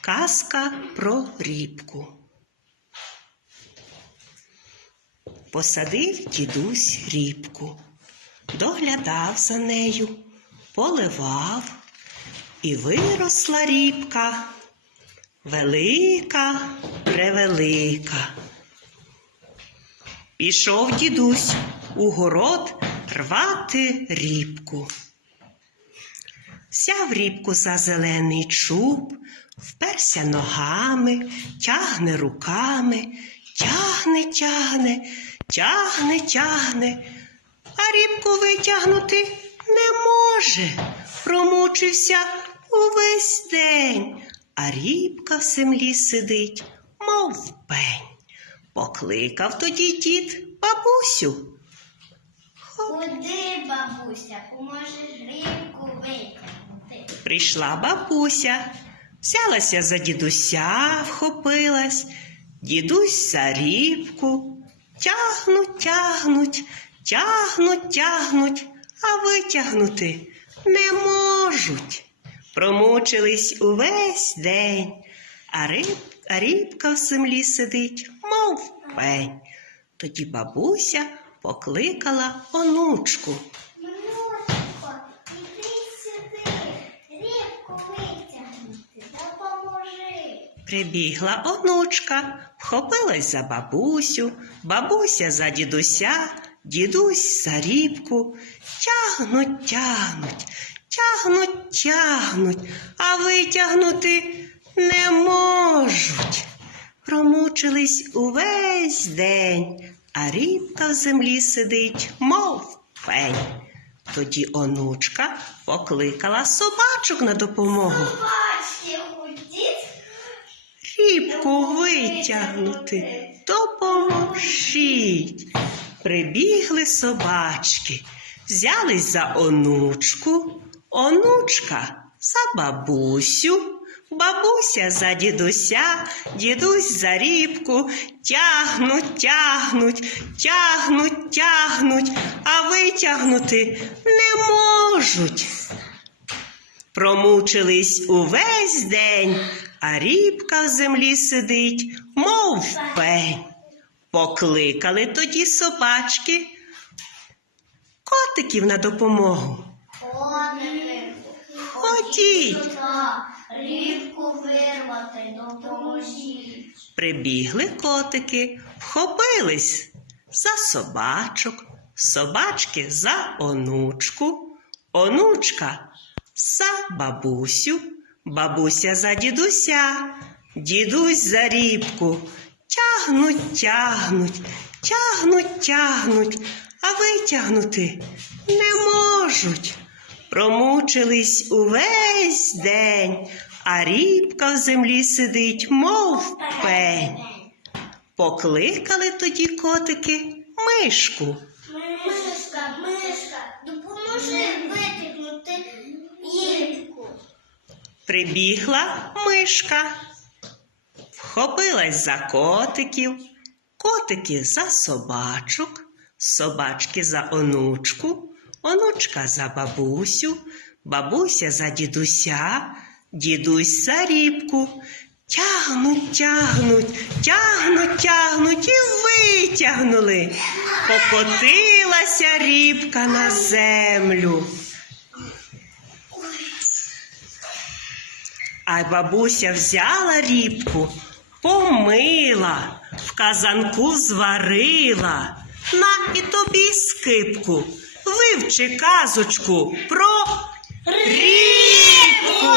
Казка про рібку. Посадив дідусь рібку, доглядав за нею, поливав, і виросла рібка. Велика, превелика. Пішов дідусь у город рвати рібку. Сяв рібку за зелений чуб, вперся ногами, тягне руками, тягне, тягне, тягне, тягне, а рібку витягнути не може. Промучився увесь день, а рібка в землі сидить, мов пень. Покликав тоді дід бабусю. Куди, бабуся, поможеш рибку витягнути? Прийшла бабуся, взялася за дідуся, вхопилась, дідусь за рібку, тягнуть, тягнуть, тягнуть, тягнуть, а витягнути не можуть. Промучились увесь день, а, риб, а рібка в землі сидить, мов пень. Тоді бабуся покликала онучку. Прибігла онучка, вхопилась за бабусю, бабуся за дідуся, дідусь за рібку. Тягнуть, тягнуть, тягнуть, тягнуть, а витягнути не можуть. Промучились увесь день, а рібка в землі сидить, мов пень. Тоді онучка покликала собачок на допомогу. Рібку витягнути, допоможіть. Прибігли собачки, взялись за онучку, онучка за бабусю, бабуся за дідуся, дідусь за рібку, тягнуть, тягнуть, тягнуть, тягнуть, а витягнути не можуть. Промучились увесь день, а рібка в землі сидить, мов пень. Покликали тоді собачки, котиків на допомогу. Ходіть. сюди, вирвати, допоможіть. Прибігли котики, вхопились за собачок, собачки за онучку, онучка за бабусю, бабуся за дідуся, дідусь за рібку. Тягнуть, тягнуть, тягнуть, тягнуть, а витягнути не можуть. Промучились увесь день, а рібка в землі сидить, мов пень. Покликали тоді котики мишку. Мишка, мишка, допоможи витягнути. Прибігла мишка, вхопилась за котиків, котики за собачок, собачки за онучку, онучка за бабусю, бабуся за дідуся, дідусь за рібку. Тягнуть, тягнуть, тягнуть, тягнуть і витягнули. Покотилася рібка на землю. А бабуся взяла рібку, помила, в казанку зварила. На і тобі скипку, вивчи казочку про рібку.